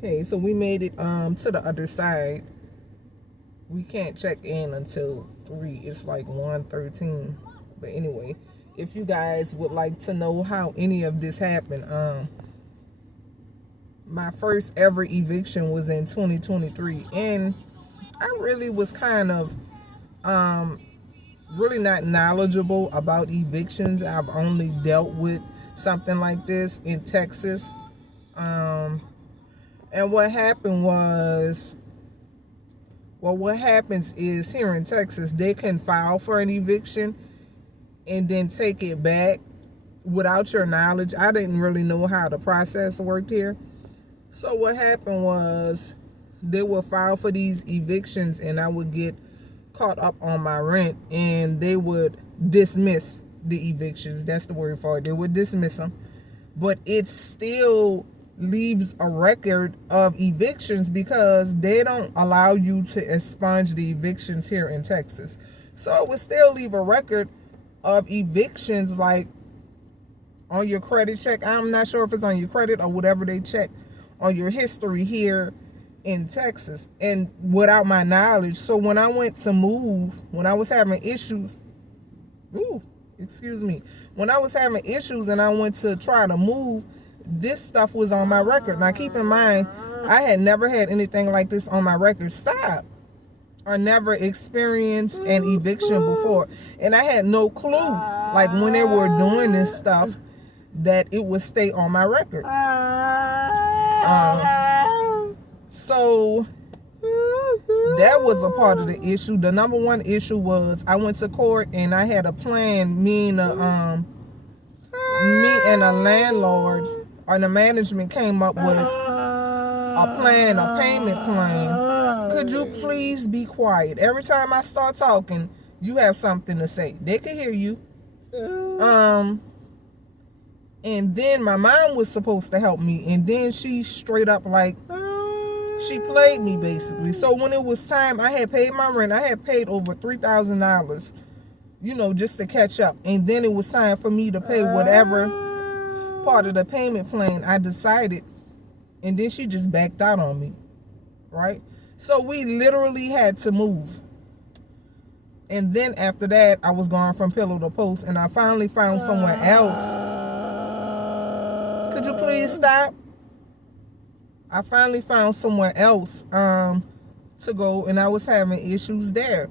Hey, so we made it to the other side. We can't check in until 3. It's like 1:13. But anyway, if you guys would like to know how any of this happened, my first ever eviction was in 2023, and I really was kind of really not knowledgeable about evictions. I've only dealt with something like this in Texas. And what happened was, well, what happens is here in Texas, they can file for an eviction and then take it back without your knowledge. I didn't really know how the process worked here. So what happened was they would file for these evictions and I would get caught up on my rent and they would dismiss the evictions. That's the word for it. They would dismiss them. But it still leaves a record of evictions because they don't allow you to expunge the evictions here in Texas. So it would still leave a record of evictions, like on your credit check. I'm not sure if it's on your credit or whatever they check on your history here in Texas, and without my knowledge. So when I went to move, when I was having issues, when I was having issues and I went to try to move, this stuff was on my record. Now keep in mind, I had never had anything like this on my record. Stop. I never experienced an eviction before. And I had no clue, like when they were doing this stuff, that it would stay on my record. So that was a part of the issue. The number one issue was I went to court and I had a plan. Me and the landlords or the management came up with a plan, a payment plan. Could you please be quiet? Every time I start talking, you have something to say. They can hear you. And then my mom was supposed to help me, and then she straight up she played me basically. So when it was time, I had paid my rent. I had paid over $3,000, just to catch up. And then it was time for me to pay whatever part of the payment plan I decided. And then she just backed out on me, right? So we literally had to move. And then after that, I was gone from pillow to post, and I finally found somewhere else. Could you please stop? I finally found somewhere else to go, and I was having issues there.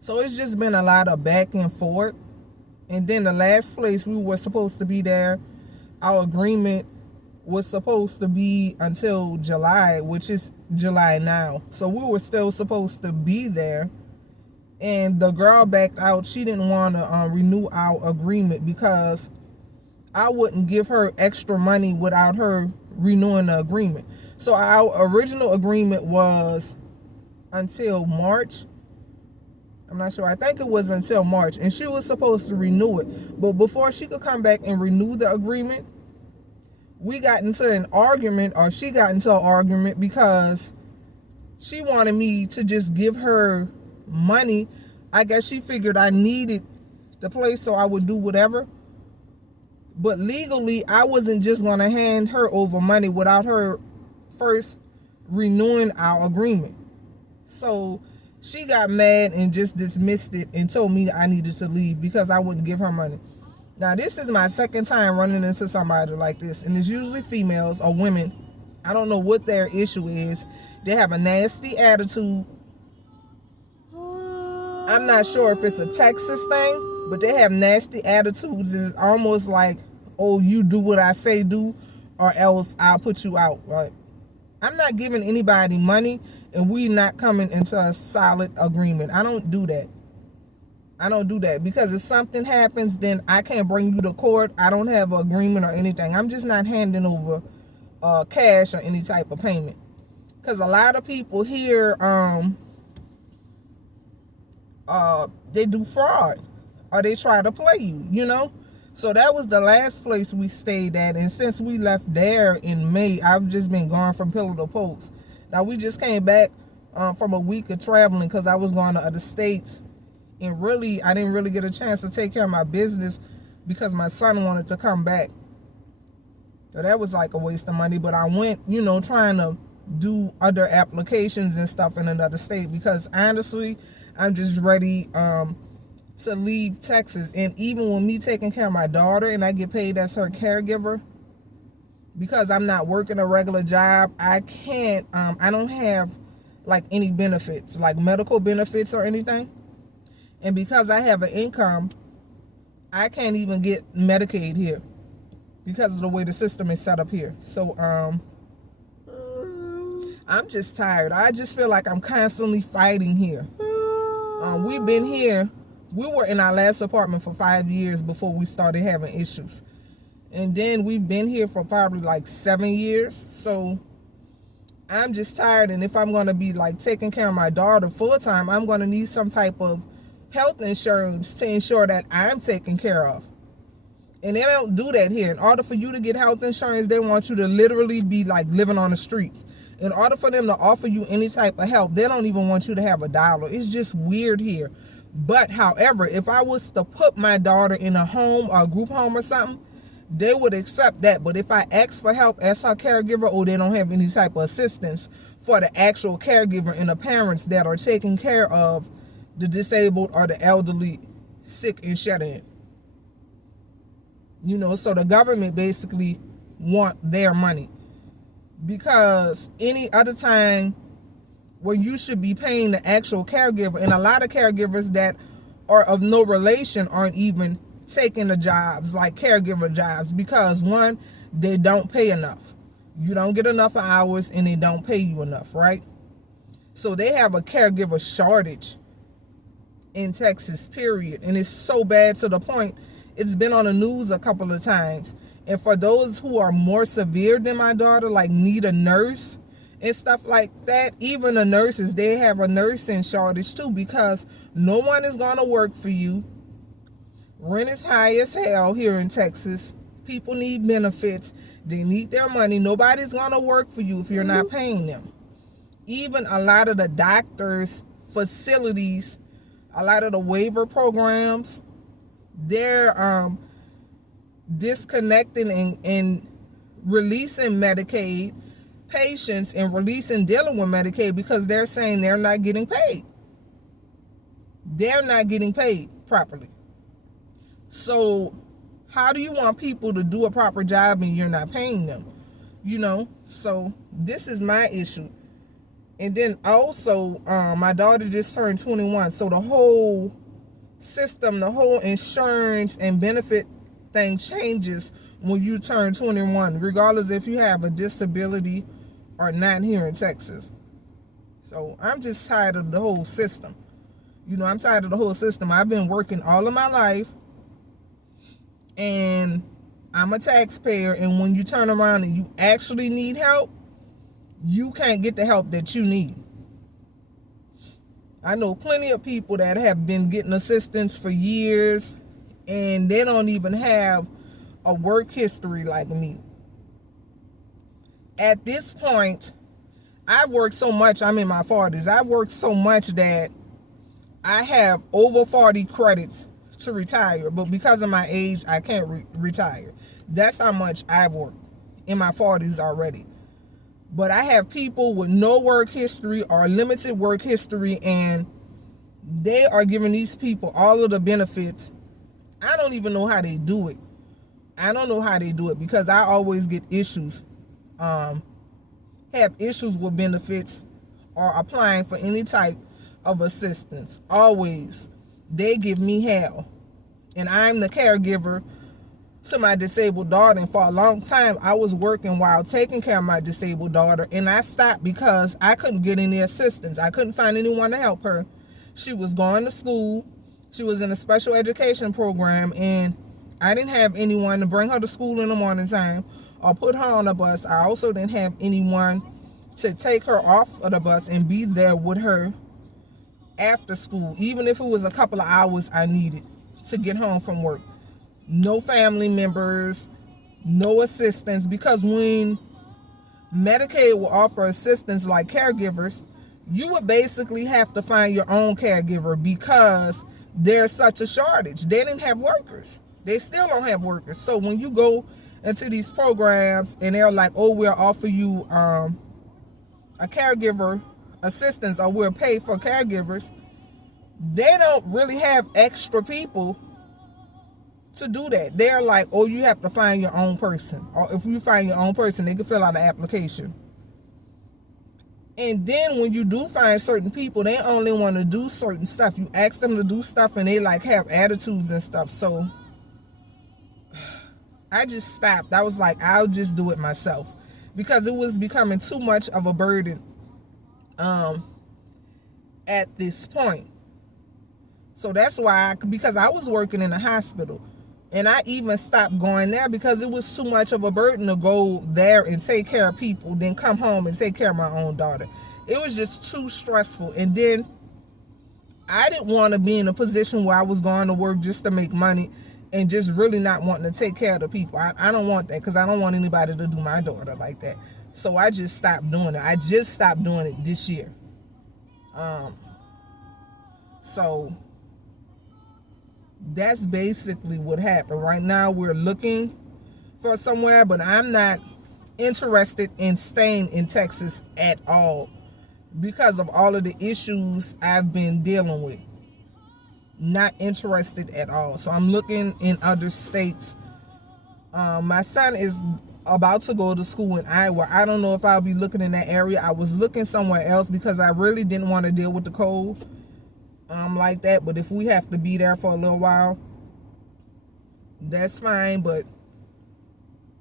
So it's just been a lot of back and forth. And then the last place we were supposed to be there, our agreement was supposed to be until July, which is July now. So we were still supposed to be there. And the girl backed out. She didn't want to renew our agreement because I wouldn't give her extra money without her renewing the agreement. So our original agreement was until March. I'm not sure. I think it was until March. And she was supposed to renew it. But before she could come back and renew the agreement, we got into an argument, or she got into an argument because she wanted me to just give her money. I guess she figured I needed the place, so I would do whatever. But legally, I wasn't just going to hand her over money without her first renewing our agreement. So she got mad and just dismissed it and told me I needed to leave because I wouldn't give her money. Now, this is my second time running into somebody like this, and it's usually females or women. I don't know what their issue is. They have a nasty attitude. I'm not sure if it's a Texas thing, but they have nasty attitudes. It's almost like, oh, you do what I say do, or else I'll put you out. Right? I'm not giving anybody money, and we're not coming into a solid agreement. I don't do that. Because if something happens, then I can't bring you to court. I don't have an agreement or anything. I'm just not handing over cash or any type of payment. Because a lot of people here, they do fraud or they try to play you, So that was the last place we stayed at. And since we left there in May, I've just been gone from pillow to post. Now, we just came back from a week of traveling because I was going to other states. And really, I didn't really get a chance to take care of my business because my son wanted to come back. So that was like a waste of money. But I went, trying to do other applications and stuff in another state because honestly, I'm just ready to leave Texas. And even with me taking care of my daughter and I get paid as her caregiver, because I'm not working a regular job, I can't, I don't have like any benefits, like medical benefits or anything. And because I have an income, I can't even get Medicaid here because of the way the system is set up here. So, I'm just tired. I just feel like I'm constantly fighting here. We've been here. We were in our last apartment for 5 years before we started having issues. And then we've been here for probably like 7 years. So I'm just tired. And if I'm going to be like taking care of my daughter full time, I'm going to need some type of health insurance to ensure that I'm taken care of. And they don't do that here. In order for you to get health insurance, they want you to literally be like living on the streets. In order for them to offer you any type of help, they don't even want you to have $1. It's just weird here. But however, if I was to put my daughter in a home or a group home or something, they would accept that. But if I ask for help as her caregiver, or they don't have any type of assistance for the actual caregiver and the parents that are taking care of the disabled or the elderly, sick and shut in. So the government basically want their money. Because any other time when you should be paying the actual caregiver, and a lot of caregivers that are of no relation aren't even taking the jobs, like caregiver jobs, because one, they don't pay enough. You don't get enough hours and they don't pay you enough, right? So they have a caregiver shortage in Texas, period. And it's so bad to the point, it's been on the news a couple of times. And for those who are more severe than my daughter, like need a nurse and stuff like that, even the nurses, they have a nursing shortage too, because no one is going to work for you. Rent is high as hell here in Texas. People need benefits. They need their money. Nobody's going to work for you if you're not paying them. Even a lot of the doctors' facilities, a lot of the waiver programs, they're disconnecting and releasing Medicaid patients and dealing with Medicaid because they're saying they're not getting paid. They're not getting paid properly. So how do you want people to do a proper job and you're not paying them? So this is my issue. And then also, my daughter just turned 21. So the whole system, the whole insurance and benefit thing changes when you turn 21, regardless if you have a disability or not here in Texas. So I'm just tired of the whole system. I'm tired of the whole system. I've been working all of my life and I'm a taxpayer. And when you turn around and you actually need help, you can't get the help that you need. I know plenty of people that have been getting assistance for years and they don't even have a work history like me. At this point, I've worked so much, I'm in my 40s, I've worked so much that I have over 40 credits to retire, but because of my age, I can't retire. That's how much I've worked in my 40s already. But I have people with no work history or limited work history, and they are giving these people all of the benefits. I don't even know how they do it. I don't know how they do it because I always get issues. Have issues with benefits or applying for any type of assistance. Always. They give me hell. And I'm the caregiver to my disabled daughter. And for a long time, I was working while taking care of my disabled daughter. And I stopped because I couldn't get any assistance. I couldn't find anyone to help her. She was going to school. She was in a special education program. And I didn't have anyone to bring her to school in the morning time or put her on a bus. I also didn't have anyone to take her off of the bus and be there with her after school, even if it was a couple of hours I needed to get home from work. No family members, no assistance, because when Medicaid will offer assistance like caregivers, you would basically have to find your own caregiver because there's such a shortage. They didn't have workers. They still don't have workers. So when you go into these programs, and they're like, oh, we'll offer you a caregiver assistance, or we'll pay for caregivers. They don't really have extra people to do that. They're like, oh, you have to find your own person. Or if you find your own person, they can fill out an application. And then when you do find certain people, they only want to do certain stuff. You ask them to do stuff and they like have attitudes and stuff. So I just stopped. I was like, I'll just do it myself, because it was becoming too much of a burden at this point. So that's why, because I was working in a hospital, and I even stopped going there because it was too much of a burden to go there and take care of people, then come home and take care of my own daughter. It was just too stressful. And then I didn't want to be in a position where I was going to work just to make money and just really not wanting to take care of the people. I don't want that, because I don't want anybody to do my daughter like that. So I just stopped doing it. I just stopped doing it this year. So that's basically what happened. Right now we're looking for somewhere, but I'm not interested in staying in Texas at all because of all of the issues I've been dealing with. Not interested at all. So I'm looking in other states. My son is about to go to school in Iowa. I don't know if I'll be looking in that area. I was looking somewhere else because I really didn't want to deal with the cold like that. But if we have to be there for a little while, that's fine. But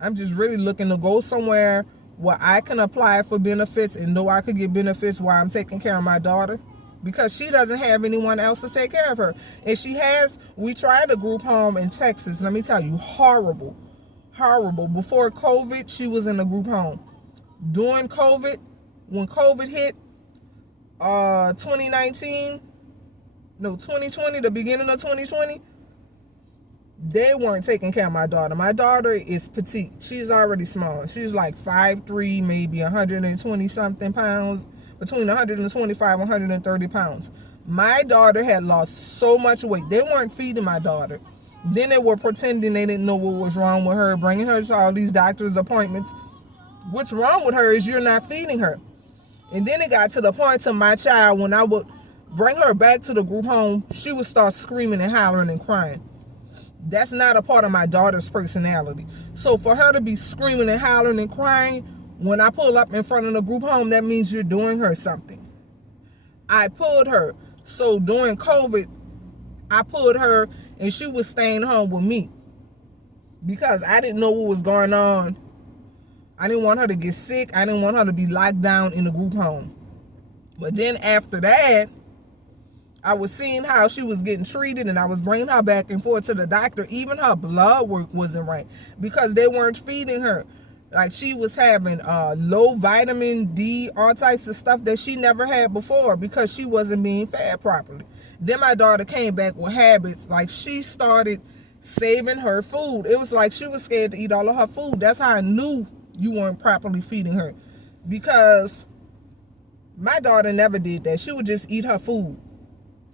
I'm just really looking to go somewhere where I can apply for benefits and know I could get benefits while I'm taking care of my daughter, because she doesn't have anyone else to take care of her. And we tried a group home in Texas. Let me tell you, horrible. Before COVID, she was in a group home. During COVID, when COVID hit, 2020, the beginning of 2020, they weren't taking care of my daughter. My daughter is petite. She's already small. She's like 5'3", maybe 120 something pounds, between 125 and 130 pounds. My daughter had lost so much weight. They weren't feeding my daughter. Then they were pretending they didn't know what was wrong with her, bringing her to all these doctor's appointments. What's wrong with her is you're not feeding her. And then it got to the point to my child, when I would bring her back to the group home, she would start screaming and hollering and crying. That's not a part of my daughter's personality. So for her to be screaming and hollering and crying when I pull up in front of the group home, that means you're doing her something. I pulled her. So during COVID, I pulled her and she was staying home with me because I didn't know what was going on. I didn't want her to get sick. I didn't want her to be locked down in the group home. But then after that, I was seeing how she was getting treated, and I was bringing her back and forth to the doctor. Even her blood work wasn't right because they weren't feeding her. Like, she was having low vitamin D, all types of stuff that she never had before because she wasn't being fed properly. Then my daughter came back with habits. Like, she started saving her food. It was like she was scared to eat all of her food. That's how I knew you weren't properly feeding her, because my daughter never did that. She would just eat her food.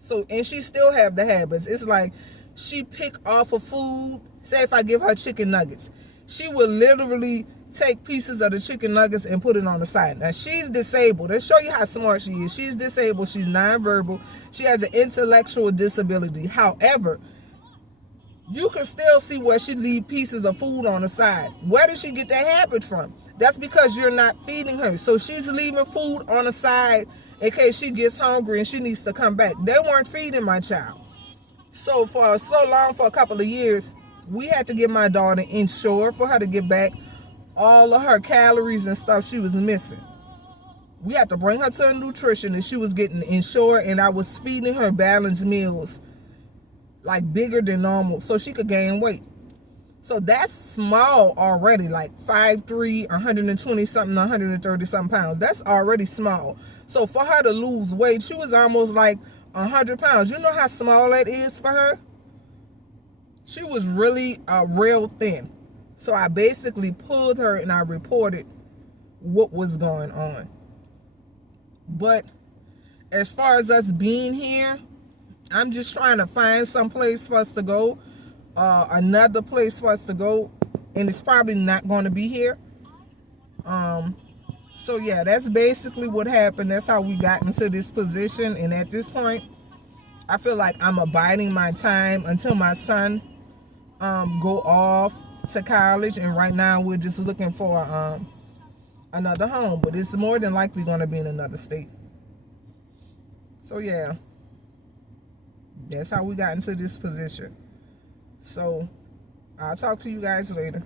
So, and she still have the habits. It's like she pick off of food. Say if I give her chicken nuggets, she will literally take pieces of the chicken nuggets and put it on the side. Now, she's disabled. Let's show you how smart she is. She's disabled. She's nonverbal. She has an intellectual disability. However, you can still see where she leave pieces of food on the side. Where did she get that habit from? That's because you're not feeding her. So she's leaving food on the side in case she gets hungry and she needs to come back. They weren't feeding my child. So for so long, for a couple of years, we had to get my daughter insured for her to get back all of her calories and stuff she was missing. We had to bring her to a nutritionist. She was getting insured, and I was feeding her balanced meals, like bigger than normal, so she could gain weight. So that's small already, like 5'3", 120 something, 130 something pounds. That's already small. So for her to lose weight, she was almost like 100 pounds. You know how small that is for her? She was really real thin. So I basically pulled her and I reported what was going on. But as far as us being here, I'm just trying to find some place for us to go, another place for us to go. and it's probably not going to be here. So yeah, that's basically what happened. That's how we got into this position. And at this point, I feel like I'm abiding my time until my son go off to college. And right now we're just looking for another home, but it's more than likely going to be in another state. So yeah, that's how we got into this position. So I'll talk to you guys later.